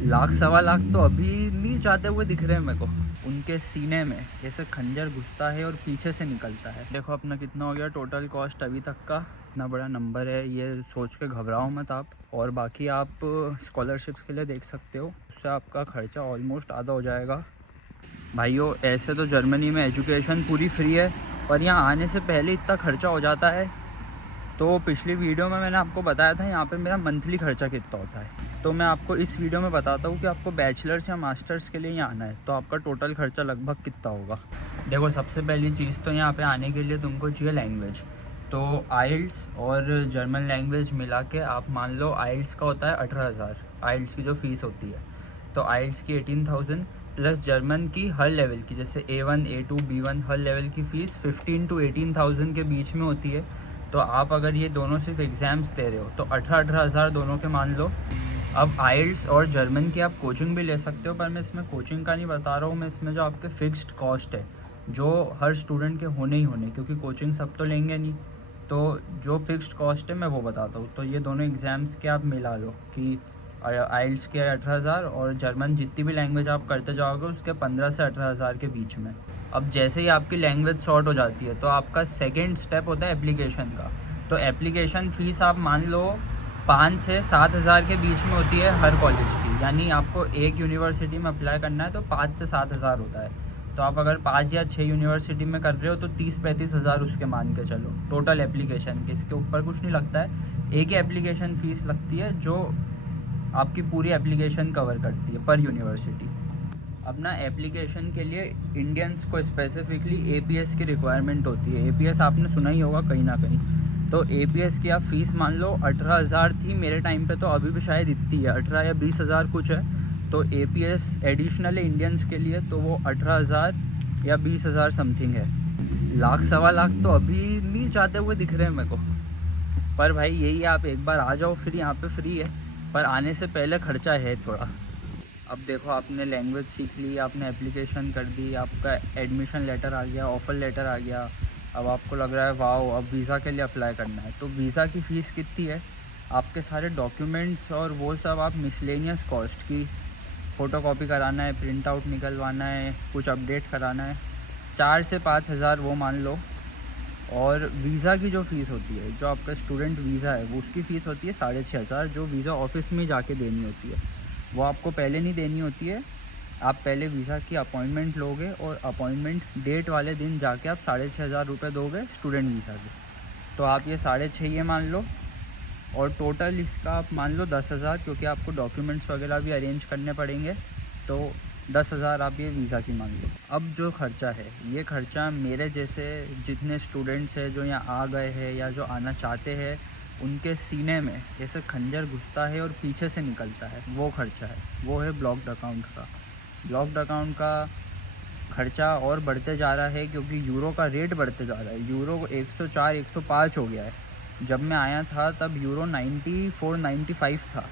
लाख सवा लाख तो अभी नहीं जाते हुए दिख रहे हैं मेरे को। उनके सीने में जैसे खंजर घुसता है और पीछे से निकलता है। देखो अपना कितना हो गया टोटल कॉस्ट अभी तक का, इतना बड़ा नंबर है, ये सोच के घबराओ मत आप। और बाकी आप स्कॉलरशिप्स के लिए देख सकते हो, उससे आपका खर्चा ऑलमोस्ट आधा हो जाएगा। भाइयों ऐसे तो जर्मनी में एजुकेशन पूरी फ्री है, पर यहाँ आने से पहले इतना खर्चा हो जाता है। तो पिछली वीडियो में मैंने आपको बताया था यहाँ पे मेरा मंथली खर्चा कितना होता है, तो मैं आपको इस वीडियो में बताता हूँ कि आपको बैचलर्स या मास्टर्स के लिए यहाँ आना है तो आपका टोटल खर्चा लगभग कितना होगा। देखो सबसे पहली चीज़ तो यहाँ पे आने के लिए तुमको चाहिए लैंग्वेज। तो आइल्स और जर्मन लैंग्वेज मिला के आप मान लो आइल्स का होता है 18,000, आइल्स की जो फ़ीस होती है। तो आइल्स की 18,000 प्लस जर्मन की हर लेवल की, जैसे A1 A2 B1 हर लेवल की फ़ीस 15 to 18,000 के बीच में होती है। तो आप अगर ये दोनों सिर्फ एग्ज़ाम्स दे रहे हो तो 18,000 दोनों के मान लो। अब आइल्स और जर्मन की आप कोचिंग भी ले सकते हो, पर मैं इसमें कोचिंग का नहीं बता रहा हूँ, मैं इसमें जो आपके फ़िक्स्ड कॉस्ट है जो हर स्टूडेंट के होने ही होने, क्योंकि कोचिंग सब तो लेंगे नहीं, तो जो फिक्स्ड कॉस्ट है मैं वो बताता हूँ। तो ये दोनों एग्ज़ाम्स के आप मिला लो कि आइल्स के 18,000 और जर्मन जितनी भी लैंग्वेज आप करते जाओगे उसके 15 से 18,000 के बीच में। अब जैसे ही आपकी लैंग्वेज सॉर्ट हो जाती है तो आपका सेकेंड स्टेप होता है एप्लीकेशन का। तो एप्लीकेशन फ़ीस आप मान लो 5 से 7,000 के बीच में होती है हर कॉलेज की, यानी आपको एक यूनिवर्सिटी में अप्लाई करना है तो 5 से 7,000 होता है। तो आप अगर 5 या 6 यूनिवर्सिटी में कर रहे हो तो 30-35,000 उसके मान के चलो टोटल एप्लीकेशन के, इसके ऊपर कुछ नहीं लगता है। एक ही एप्लीकेशन फ़ीस लगती है जो आपकी पूरी एप्लीकेशन कवर करती है पर यूनिवर्सिटी। अपना एप्लीकेशन के लिए इंडियंस को स्पेसिफिकली APS की रिक्वायरमेंट होती है। APS आपने सुना ही होगा कहीं ना कहीं। तो APS की आप फ़ीस मान लो 18,000 थी मेरे टाइम पे, तो अभी भी शायद इतनी है, 18 या 20,000 कुछ है। तो APS एडिशनल है इंडियंस के लिए, तो वो 18,000 या 20,000 समथिंग है। लाख सवा लाख तो अभी नहीं जाते हुए दिख रहे हैं मेरे को, पर भाई यही आप एक बार आ जाओ, फिर यहाँ पे फ्री है, पर आने से पहले खर्चा है थोड़ा। अब देखो आपने लैंग्वेज सीख ली, आपने एप्लीकेशन कर दी, आपका एडमिशन लेटर आ गया, ऑफ़र लेटर आ गया। अब आपको लग रहा है वाओ अब वीज़ा के लिए अप्लाई करना है। तो वीज़ा की फ़ीस कितनी है, आपके सारे डॉक्यूमेंट्स और वो सब आप मिसलेनियस कॉस्ट की फ़ोटोकॉपी कराना है, प्रिंट आउट निकलवाना है, कुछ अपडेट कराना है, 4 से 5,000 वो मान लो। और वीज़ा की जो फ़ीस होती है, जो आपका स्टूडेंट वीज़ा है वो उसकी फ़ीस होती है 6,500, जो वीज़ा ऑफिस में जाके देनी होती है। वो आपको पहले नहीं देनी होती है, आप पहले वीज़ा की अपॉइंटमेंट लोगे और अपॉइंटमेंट डेट वाले दिन जाके आप 6,500 रुपये दोगे स्टूडेंट वीज़ा के। तो आप ये 6,500 ये मान लो, और टोटल इसका आप मान लो 10,000, क्योंकि आपको डॉक्यूमेंट्स वगैरह भी अरेंज करने पड़ेंगे। तो 10,000 आप ये वीज़ा की मान लो। अब जो खर्चा है, ये खर्चा मेरे जैसे जितने स्टूडेंट्स हैं जो यहाँ आ गए हैं या जो आना चाहते हैं, उनके सीने में जैसे खंजर घुसता है और पीछे से निकलता है, वो खर्चा है। वो है ब्लॉक्ड अकाउंट का। ब्लॉक्ड अकाउंट का खर्चा और बढ़ते जा रहा है क्योंकि यूरो का रेट बढ़ते जा रहा है। यूरो 104 105 हो गया है। जब मैं आया था तब यूरो 94-95 था।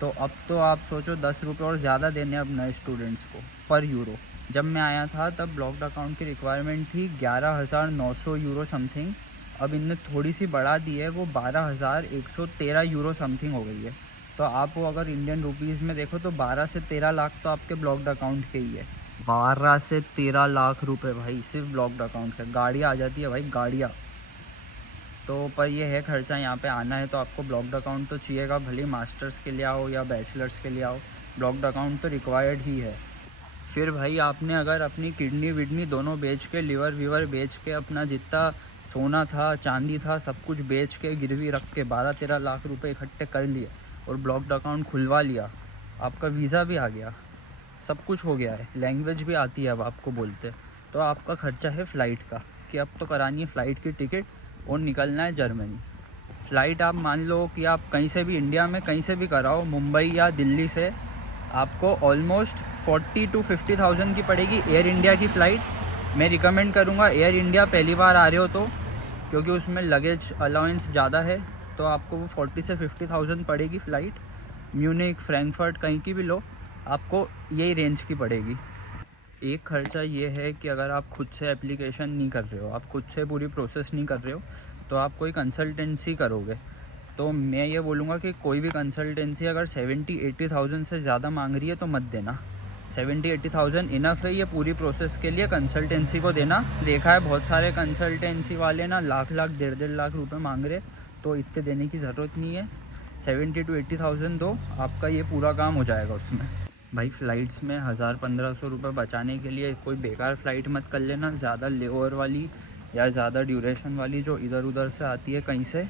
तो अब तो आप सोचो 10 रुपये और ज़्यादा देने अब नए स्टूडेंट्स को पर यूरो। जब मैं आया था तब ब्लॉक्ड अकाउंट की रिक्वायरमेंट थी 11,900 यूरो समथिंग। अब इनने थोड़ी सी बढ़ा दी है, वो 12,113 यूरो समथिंग हो गई है। तो आप वो अगर इंडियन रुपीज़ में देखो तो 12 से 13 लाख तो आपके ब्लॉक्ड अकाउंट के ही है। 12 से 13 लाख रुपए भाई सिर्फ ब्लॉक्ड अकाउंट का। गाड़ियाँ आ जाती है भाई, गाड़ियाँ। तो पर ये है खर्चा, यहाँ पे आना है तो आपको ब्लॉक्ड अकाउंट तो चाहिएगा, भले मास्टर्स के लिए आओ या बैचलर्स के लिए आओ, ब्लॉक्ड अकाउंट तो रिक्वायर्ड ही है। फिर भाई आपने अगर अपनी किडनी विडनी दोनों बेच के, लिवर विवर बेच के, अपना जितना सोना था चांदी था सब कुछ बेच के गिरवी रख के 12-13 लाख रुपए इकट्ठे कर लिए और ब्लॉक्ड अकाउंट खुलवा लिया, आपका वीज़ा भी आ गया, सब कुछ हो गया है, लैंग्वेज भी आती है अब आपको बोलते, तो आपका खर्चा है फ़्लाइट का, कि अब तो करानी है फ़्लाइट की टिकट और निकलना है जर्मनी। फ़्लाइट आप मान लो कि आप कहीं से भी इंडिया में कहीं से भी कराओ, मुंबई या दिल्ली से, आपको ऑलमोस्ट 40 to 50,000 की पड़ेगी एयर इंडिया की फ़्लाइट। मैं रिकमेंड करूँगा एयर इंडिया, पहली बार आ रहे हो तो, क्योंकि उसमें लगेज अलाउंस ज़्यादा है, तो आपको वो 40 से 50,000 पड़ेगी फ़्लाइट। म्यूनिक, फ्रैंकफर्ट कहीं की भी लो, आपको यही रेंज की पड़ेगी। एक खर्चा ये है कि अगर आप खुद से एप्लीकेशन नहीं कर रहे हो, आप खुद से पूरी प्रोसेस नहीं कर रहे हो, तो आप कोई कंसल्टेंसी करोगे तो मैं ये बोलूँगा कि कोई भी कंसल्टेंसी अगर 70-80,000 से ज़्यादा मांग रही है तो मत देना। 70-80,000 इनफ है ये पूरी प्रोसेस के लिए कंसल्टेंसी को देना। देखा है बहुत सारे कंसल्टेंसी वाले ना लाख 1.5 लाख रुपए मांग रहे, तो इतने देने की ज़रूरत नहीं है। 70-80,000 दो, आपका ये पूरा काम हो जाएगा उसमें। भाई फ़्लाइट्स में 1000-1500 रुपये बचाने के लिए कोई बेकार फ़्लाइट मत कर लेना, ज़्यादा लेओवर वाली या ज़्यादा ड्यूरेशन वाली जो इधर उधर से आती है कहीं से।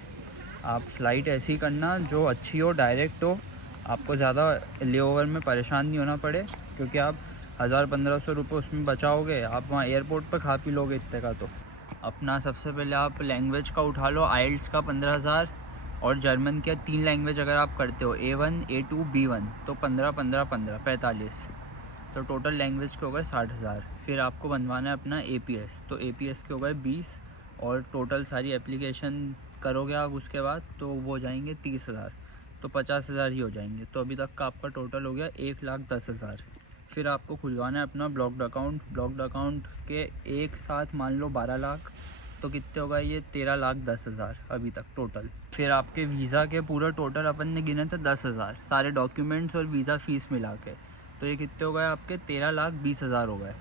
आप फ़्लाइट ऐसी करना जो अच्छी हो, डायरेक्ट हो, आपको ज़्यादा लेओवर में परेशान नहीं होना पड़े, क्योंकि आप 1000-1500 रुपये उसमें बचाओगे, आप वहाँ एयरपोर्ट पर खा पी लोगे इतने का। तो अपना सबसे पहले आप लैंग्वेज का उठा लो, आइल्स का 15,000 और जर्मन के 3 लैंग्वेज अगर आप करते हो A1 A2 B1 तो 45 तो टोटल लैंग्वेज के हो गए 60,000। फिर आपको बनवाना है अपना APS, तो APS के हो गए 20 और टोटल सारी एप्लीकेशन करोगे आप उसके बाद तो वो हो जाएंगे 30,000, तो 50,000 ही हो जाएंगे। तो अभी तक का आपका टोटल हो गया 1,10,000। फिर आपको खुलवाना है अपना ब्लॉक्ड अकाउंट के एक साथ मान लो 12 लाख, तो कितने होगा ये 13,10,000 अभी तक टोटल। फिर आपके वीज़ा के पूरा टोटल अपन ने गिने थे 10,000, सारे डॉक्यूमेंट्स और वीज़ा फ़ीस मिला के, तो ये कितने हो गए आपके 13,20,000 हो गए।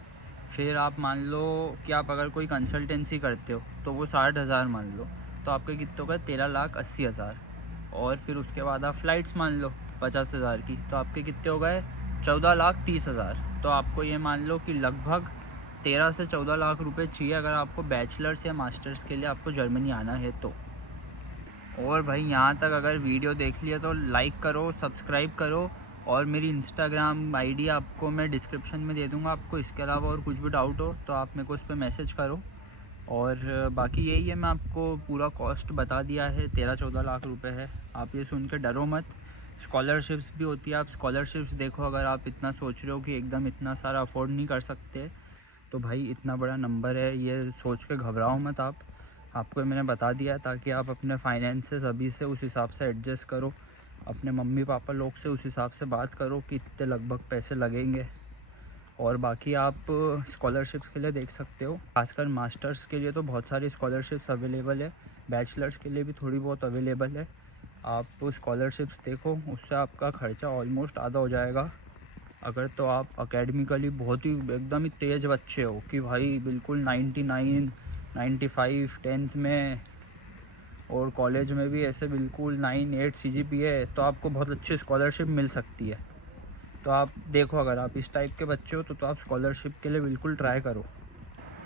फिर आप मान लो कि आप अगर कोई कंसल्टेंसी करते हो तो वो 60,000 मान लो, तो आपके कितने हो गए 13,80,000। और फिर उसके बाद आप फ़्लाइट्स मान लो 50,000 की, तो आपके कितने हो गए 14,30,000। तो आपको ये मान लो कि लगभग 13 से 14 लाख रुपए चाहिए अगर आपको बैचलर्स या मास्टर्स के लिए आपको जर्मनी आना है तो। और भाई यहाँ तक अगर वीडियो देख लिया तो लाइक करो, सब्सक्राइब करो, और मेरी इंस्टाग्राम आईडी आपको मैं डिस्क्रिप्शन में दे दूँगा। आपको इसके अलावा और कुछ भी डाउट हो तो आप मेरे को उस पर मैसेज करो। और बाकी यही है, मैं आपको पूरा कॉस्ट बता दिया है, 13-14 लाख रुपए है। आप ये सुन के डरो मत। स्कॉलरशिप्स भी होती है, आप स्कॉलरशिप्स देखो। अगर आप इतना सोच रहे हो कि एकदम इतना सारा अफोर्ड नहीं कर सकते, तो भाई इतना बड़ा नंबर है, ये सोच के घबराओ मत आप। आपको मैंने बता दिया ताकि आप अपने फाइनेंसेस अभी से उस हिसाब से एडजस्ट करो, अपने मम्मी पापा लोग से उस हिसाब से बात करो कि इतने लगभग पैसे लगेंगे। और बाकी आप स्कॉलरशिप्स के लिए देख सकते हो, खासकर मास्टर्स के लिए तो बहुत सारी स्कॉलरशिप्स अवेलेबल है, बैचलर्स के लिए भी थोड़ी बहुत अवेलेबल है। आप स्कॉलरशिप्स देखो, उससे आपका खर्चा ऑलमोस्ट आधा हो जाएगा। अगर तो आप अकेडमिकली बहुत ही एकदम ही तेज़ बच्चे हो कि भाई बिल्कुल 99, 95 10th में, और कॉलेज में भी ऐसे बिल्कुल 9-8 CGPA है, तो आपको बहुत अच्छी स्कॉलरशिप मिल सकती है। तो आप देखो, अगर आप इस टाइप के बच्चे हो तो आप स्कॉलरशिप के लिए बिल्कुल ट्राई करो।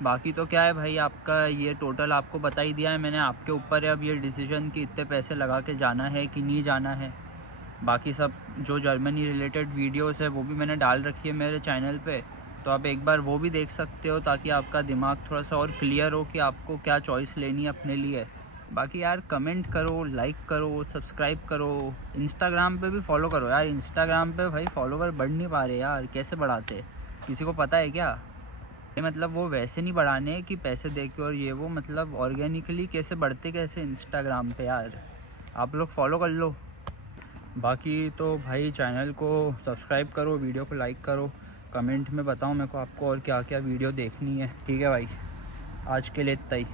बाकी तो क्या है भाई, आपका ये टोटल आपको बता ही दिया है मैंने। आपके ऊपर है अब ये डिसीजन कि इतने पैसे लगा के जाना है कि नहीं जाना है। बाकी सब जो जर्मनी रिलेटेड वीडियोस है वो भी मैंने डाल रखी है मेरे चैनल पे, तो आप एक बार वो भी देख सकते हो, ताकि आपका दिमाग थोड़ा सा और क्लियर हो कि आपको क्या चॉइस लेनी है अपने लिए। बाकी यार कमेंट करो, लाइक करो, सब्सक्राइब करो, इंस्टाग्राम पे भी फॉलो करो यार। इंस्टाग्राम पे भाई फॉलोवर बढ़ नहीं पा रहे यार, कैसे बढ़ाते, किसी को पता है क्या? ये मतलब वो वैसे नहीं बढ़ाने कि पैसे दे के और ये वो, मतलब ऑर्गेनिकली कैसे बढ़ते कैसे इंस्टाग्राम पे यार, आप लोग फॉलो कर लो। बाकी तो भाई चैनल को सब्सक्राइब करो, वीडियो को लाइक करो, कमेंट में बताओ मेरे को आपको और क्या क्या वीडियो देखनी है। ठीक है भाई, आज के लिए इतना ही।